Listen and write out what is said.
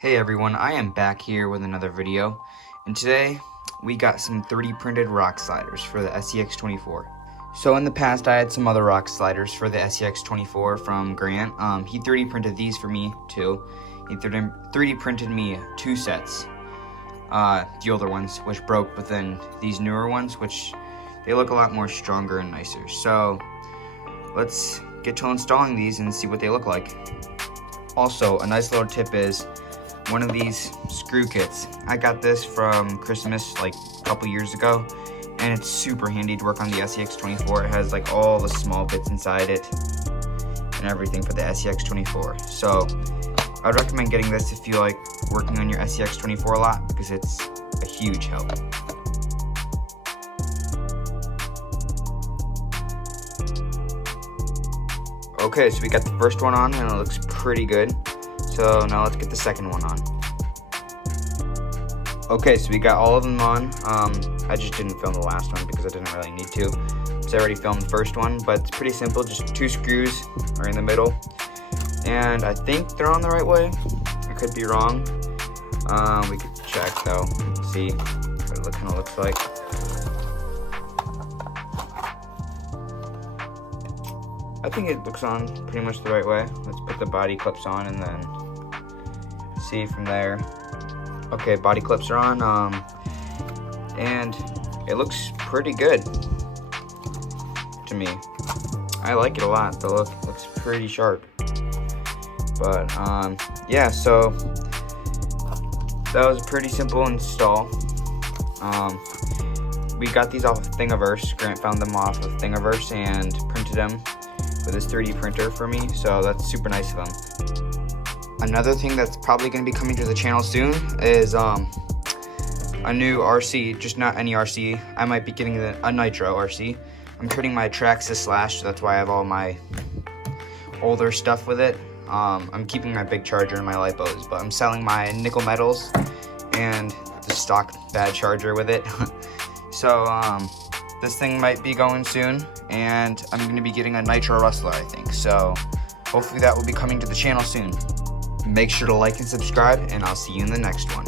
Hey everyone, I am back here with another video, and today we got some 3D printed rock sliders for the SCX 24. So in the past I had some other rock sliders for the SCX 24 from Grant. He 3D printed these for me too. He 3D printed me 2 sets, the older ones which broke, but then these newer ones which they look a lot more stronger and nicer. So let's get to installing these and see what they look like. Also, a nice little tip is one of these screw kits. I got this from Christmas like a couple years ago, and it's super handy to work on the SCX 24. It has like all the small bits inside it and everything for the SCX 24. So I would recommend getting this if you like working on your SCX 24 a lot, because it's a huge help. Okay, so we got the first one on and it looks pretty good. So now let's get the second one on. Okay, so we got all of them on. I just didn't film the last one because I didn't really need to. So I already filmed the first one, but it's pretty simple. Just 2 screws are in the middle. And I think they're on the right way. I could be wrong. We could check though, see what it kind of looks like. I think it looks on pretty much the right way. Let's put the body clips on and then see from there. Okay, body clips are on, and it looks pretty good to me. I like it a lot. The look looks pretty sharp. But yeah, so that was a pretty simple install. We got these off of Thingiverse. Grant found them off of Thingiverse and printed them with his 3D printer for me, so that's super nice of him. Another thing that's probably going to be coming to the channel soon is a new RC, just not any RC. I might be getting a Nitro RC. I'm turning my Traxxas Slash, so that's why I have all my older stuff with it. I'm keeping my big charger and my lipos, but I'm selling my nickel metals and the stock bad charger with it. So this thing might be going soon, and I'm going to be getting a Nitro Rustler, I think. So hopefully that will be coming to the channel soon. Make sure to like and subscribe, and I'll see you in the next one.